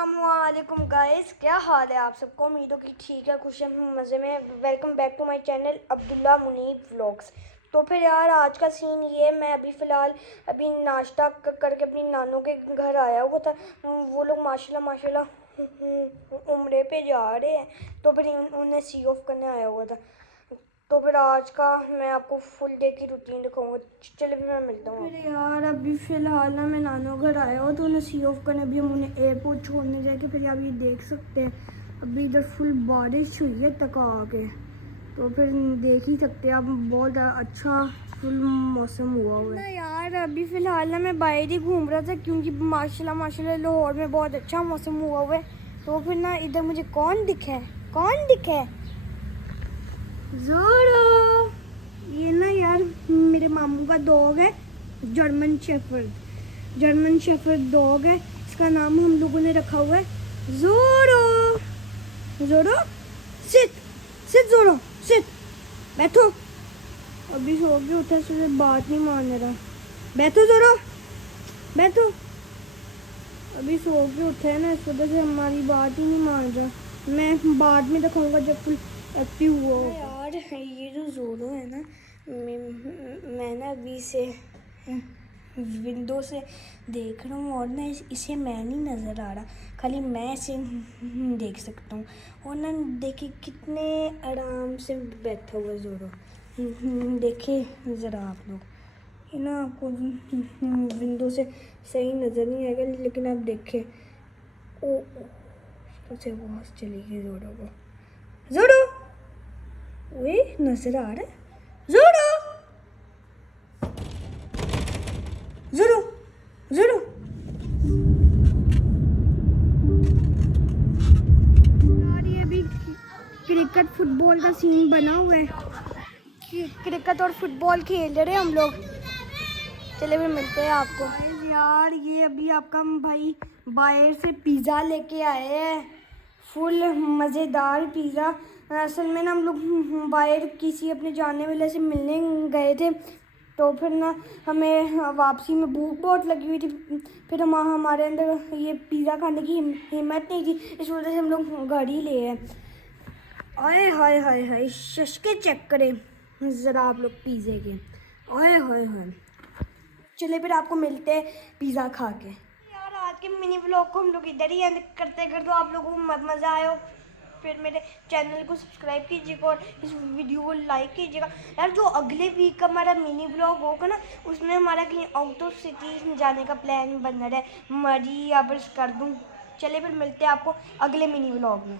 अस्सलामुअलैकुम गाइस, क्या हाल है आप सबको। उम्मीद हो कि ठीक है, खुश है, मज़े में। Welcome back to my channel Abdullah Munib vlogs. तो फिर यार आज का सीन ये, मैं अभी नाश्ता करके अपनी नानों के घर आया हुआ था। वो लोग माशाल्लाह उम्रे पे जा रहे हैं, तो फिर उन्हें सी ऑफ करने आया हुआ था। तो फिर आज का मैं आपको फुल डे की रूटीन दिखाऊंगा। चलिए फिर मैं मिलता हूँ। फिर यार अभी फ़िलहाल ना मैं नानों घर आया हूँ, तो उन्हें सी ऑफ करने अभी हम उन्हें एयरपोर्ट छोड़ने जाके, फिर आप ये देख सकते हैं अभी इधर फुल बारिश हुई है तक आके। तो फिर देख ही सकते हैं आप, बहुत अच्छा फुल मौसम हुआ है ना यार। अभी फ़िलहाल ना मैं बाहर ही घूम रहा था, क्योंकि माशाल्लाह लाहौर में बहुत अच्छा मौसम हुआ है। तो फिर ना इधर मुझे कौन दिखे ज़ोरो। ये ना यार मेरे मामू का डॉग है, जर्मन शेफर्ड डॉग है। इसका नाम हम लोगों ने रखा हुआ है ज़ोरो। ज़ोरो सिट ज़ोरो सिट, बैठो। अभी सो के उठा, इससे बात नहीं मान रहा। बैठो ज़ोरो बैठो। अभी सो के उठा है ना, इस वजह से हमारी बात ही नहीं मान रहा। मैं बाद में दिखाऊंगा जब फुल एक्टिव हुआ यार। ये जो ज़ोरो है ना, मैं ना अभी से विंडो से देख रहा हूँ, और ना इसे मैं नहीं नज़र आ रहा, खाली मैं इसे देख सकता हूँ। और ना देखिए कितने आराम से बैठा हुआ ज़ोरो। देखिए ज़रा आप लोग, ये ना आपको विंडो से सही नज़र नहीं आएगा, लेकिन आप देखें। ओ उसे बहुत चली गई ज़ोरो को। ज़ोरो वे नजर आ रहा है। ज़ोरो ज़ोरो ज़ोरो। यार ये अभी क्रिकेट फुटबॉल का सीन बना हुआ है, क्रिकेट और फुटबॉल खेल रहे हैं हम लोग। चलिए फिर मिलते हैं आपको। यार ये अभी आपका भाई बाहर से पिज़्ज़ा लेके आए हैं, फुल मज़ेदार पिज़्ज़ा। असल में ना हम लोग बाहर किसी अपने जानने वाले से मिलने गए थे, तो फिर ना हमें वापसी में भूख बहुत लगी हुई थी। फिर हमारे अंदर ये पिज़्ज़ा खाने की हिम्मत नहीं थी, इस वजह से हम लोग घर ही ले आए। आए हाय हाय हाय, शशके चेक करें ज़रा आप लोग पिज़्ज़े के। आए हाय हाय। चलिए फिर आपको मिलते हैं पिज़्ज़ा खा के। यार आज के मिनी व्लॉग को हम लोग इधर ही एंड करते हैं। तो आप लोगों को मज़ा आया हो, फिर मेरे चैनल को सब्सक्राइब कीजिएगा और इस वीडियो को लाइक कीजिएगा। यार जो अगले वीक का हमारा मिनी व्लॉग होगा ना, उसमें हमारा कहीं आउट ऑफ सिटी जाने का प्लान बन रहा है। मरी या बस कर दूँ। चलिए फिर मिलते हैं आपको अगले मिनी व्लॉग में।